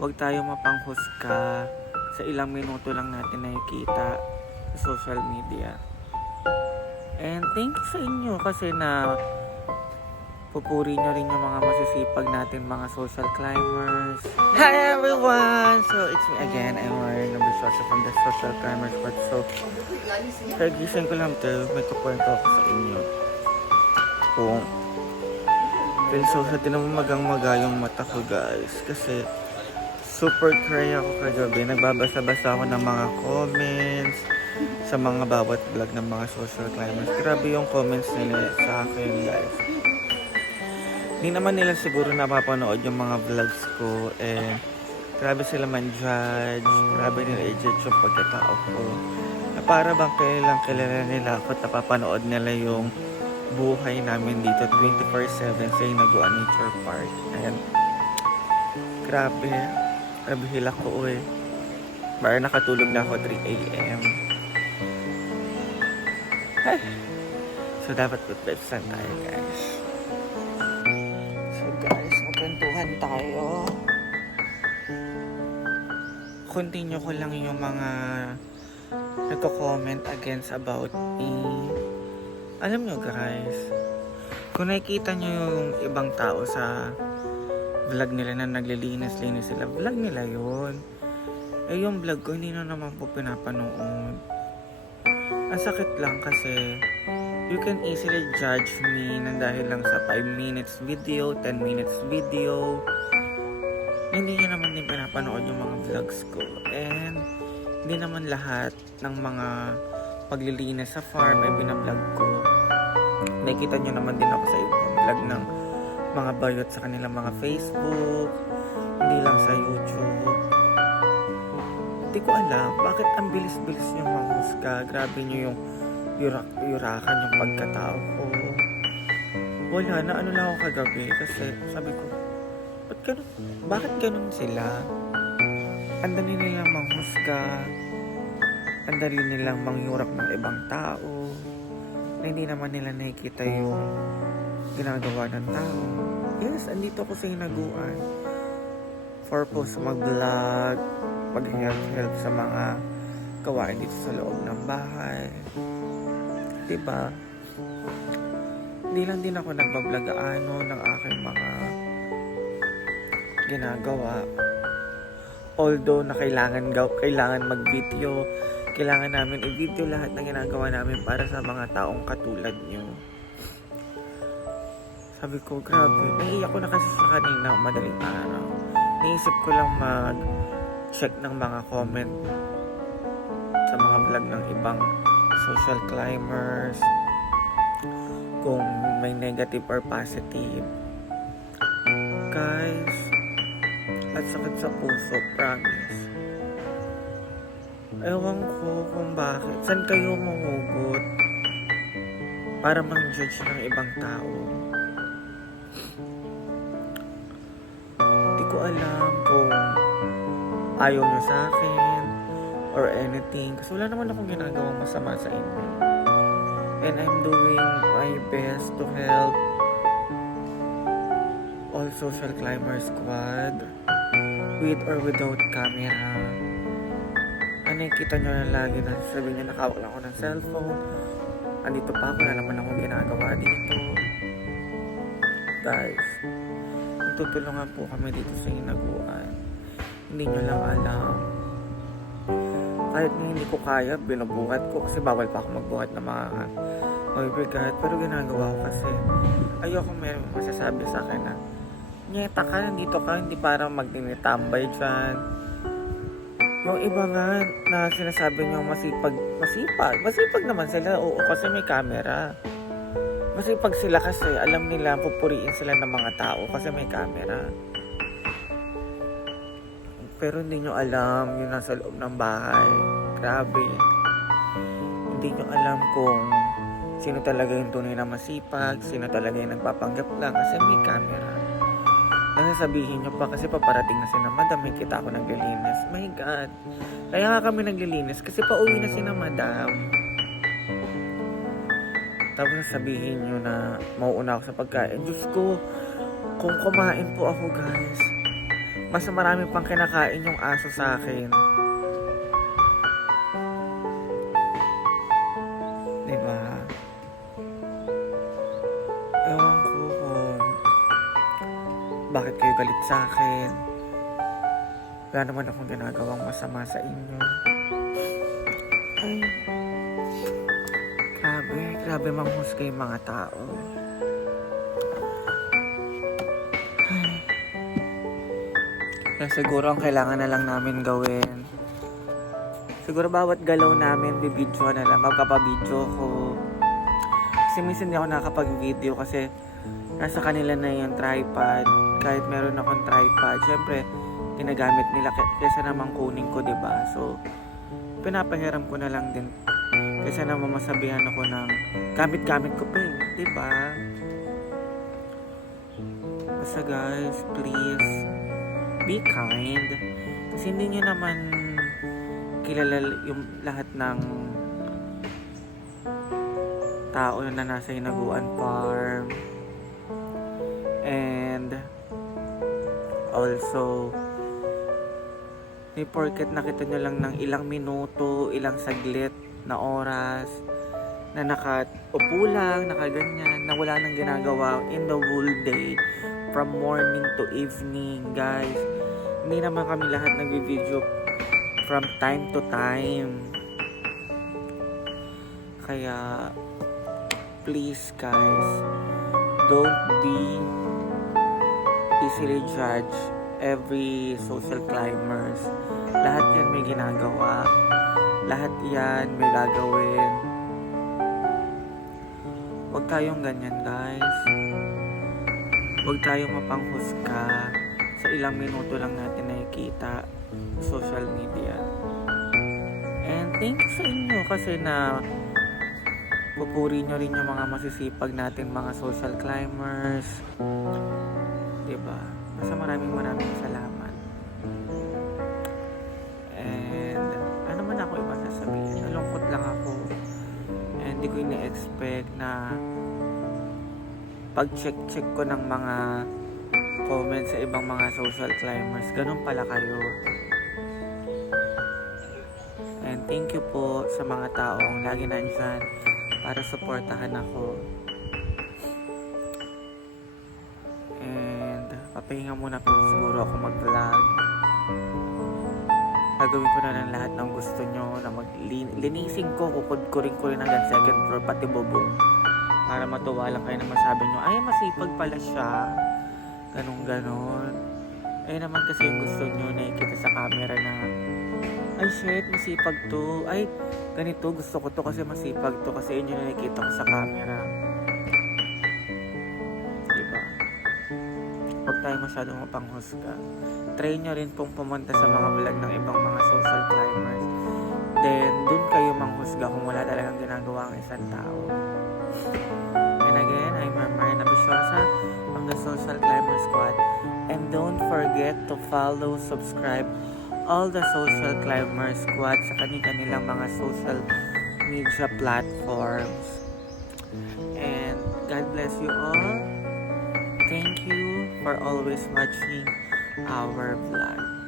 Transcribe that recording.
Huwag tayo mapanghusga sa ilang minuto lang natin nakikita sa social media. And thank you sa inyo kasi na pupuri nyo rin yung mga masisipag natin mga social climbers. Hi everyone! So it's me again, I'm Ryan Nabisyosa from the Social Climbers Squad. So, kagising ko lang to, may kukwento ako sa inyo. Kung so sa tinamagang-maga yung mata ko guys kasi super cray ako kagabi. Nagbabasa-basa ako ng mga comments sa mga bawat vlog ng mga social climbers. Grabe yung comments nila sa akin guys. Hindi naman nila siguro napapanood yung mga vlogs ko. Grabe sila man-judge. Grabe nila i-judge yung pagkatao ko. Na para bang kilala nila ako at napapanood nila yung buhay namin dito 24/7 sa Inagua Nature Park. And grabe hila ko Para nakatulog na ako 3 a.m. So dapat pagpepsan tayo guys. So guys, magkwentuhan tayo. Continue ko lang yung mga nagko-comment against about me. Alam nyo guys, kung nakikita nyo yung ibang tao sa vlog nila na naglilinis-linis sila, vlog nila yun. Yung vlog ko hindi na naman po pinapanood. Ang sakit lang kasi you can easily judge me nang dahil lang sa 5 minutes video, 10 minutes video. Hindi nyo naman din pinapanood yung mga vlogs ko. And hindi naman lahat ng mga paglilinis sa farm ay binablog ko. Nakikita nyo naman din ako sa ibang vlog ng mga bayot sa kanilang mga Facebook, hindi lang sa YouTube. Hindi ko alam bakit ang bilis-bilis nyo manghusga. Grabe nyo yung yurakan yung pagkatao ko. Wala na, ano lang ako kagabi kasi sabi ko, bakit ganun sila? Ang dali nilang manghusga, ang dali nilang mangyurak ng ibang tao na hindi naman nila nakikita yung ginagawa ng tao. Yes, andito ako sa hinaguan for post mag-vlog, pag-help sa mga gawain dito sa loob ng bahay. Diba? Hindi lang din ako nagbablog ng aking mga ginagawa. Although na kailangan mag-video, kailangan namin i-video lahat ng ginagawa namin para sa mga taong katulad nyo. Sabi ko, grabe, naiiyak ko na kasi sa kanina madaling araw. Naisip ko lang mag-check ng mga comment sa mga vlog ng ibang social climbers kung may negative or positive. Guys, at sakit sa puso, promise. Ewan ko kung bakit. Saan kayo mahugot para mang-judge ng ibang tao? Hindi ko alam kung ayaw nyo sa akin or anything. Kasi wala naman akong ginagawang masama sa inyo. And I'm doing my best to help all social climber squad with or without camera. Nakikita nyo na lagi na sabihin nyo nakawak lang ako ng cellphone. Andito pa ako, na naman akong ginagawa dito. Guys, tutulungan po kami dito sa hinaguan. Hindi nyo lang alam. Kahit nga hindi ko kaya, binubuhat ko kasi bawal pa ako magbuhat ng mga bigat. Pero ginagawa ko kasi ayoko may masasabi sa akin na nyeta ka, nandito ka, hindi para magtinitambay dyan. Yung iba nga na sinasabi nyo masipag naman sila, oo kasi may camera. Masipag sila kasi alam nila pupuriin sila ng mga tao kasi may camera. Pero hindi nyo alam yung nasa loob ng bahay. Grabe. Hindi nyo alam kung sino talaga yung tunay na masipag, sino talaga yung nagpapanggap lang kasi may camera. Sasabihin nyo pa kasi paparating na si na madam, may kita ako naglilinis. My God. Kaya nga kami naglilinis kasi pauwi na si na madam. Tapos sabihin nyo na mauuna ako sa pagkain. Diyos ko, kung kumain po ako guys, Mas marami pang kinakain yung aso sa akin. Diba? Ewan ko kung bakit kayo galit sa akin. Wala naman akong ginagawang masama sa inyo. Ay, grabe manghusga yung mga tao. Ay. Kaya siguro ang kailangan na lang namin gawin, siguro bawat galaw namin bibidyo na lang, magkapabidyo ko. Kasi minsan hindi ako nakakapag-video kasi nasa kanila na yung tripod. Kahit meron akong tripod, syempre ginagamit nila kaysa naman kunin ko, diba? So pinapahiram ko na lang din kaysa naman masabihan ako ng gamit-gamit ko pa eh, diba? Basta guys, please be kind. Kasi hindi nyo naman kilala yung lahat ng tao na nasa Hinaguan Farm. And also, may porket nakita nyo lang ng ilang minuto, ilang saglit na oras na nakaupo lang, nakaganyan, na wala nang ginagawa in the whole day from morning to evening, guys. Hindi naman kami lahat nag-video from time to time. Kaya please guys, don't be easily judge every social climbers. Lahat yan may ginagawa. Lahat yan may gagawin. Huwag tayong ganyan guys. Huwag tayong mapanghusga sa ilang minuto lang natin nakikita sa social media. And thank you sa inyo kasi na pupuri nyo rin yung mga masisipag natin mga social climbers. Diba? Basta maraming salamat. And ano man ako iba sasabihin, nalungkot lang ako. And di ko ina-expect na pag-check ko ng mga comments sa ibang mga social climbers, ganun pala kayo. And thank you po sa mga taong lagi nandyan para suportahan ako. And papahinga muna po siguro ako mag-vlog. Gagawin ko na lang lahat ng gusto nyo na linisin ko, kukudkurin ko rin hanggang second floor pati bubong para matuwa lang kayo na masabi nyo, ay masipag pala siya, ganun. Eh naman kasi yung gusto nyo nakikita sa camera na, ay shit, masipag to, ay ganito, gusto ko to kasi masipag to kasi yun yung nakikita ko sa camera. Diba? Huwag tayo masyadong mapanghusga. Try nyo rin pong pumunta sa mga vlog ng ibang mga social climbers. Then, dun kayo manghusga kung wala talagang ginagawa ang isang tao. And again, I'm Marina Bishosa from the Social Climber Squad. And don't forget to follow, subscribe all the Social Climber Squad sa kanilang mga social media platforms. And God bless you all. Thank you for always watching our vlog.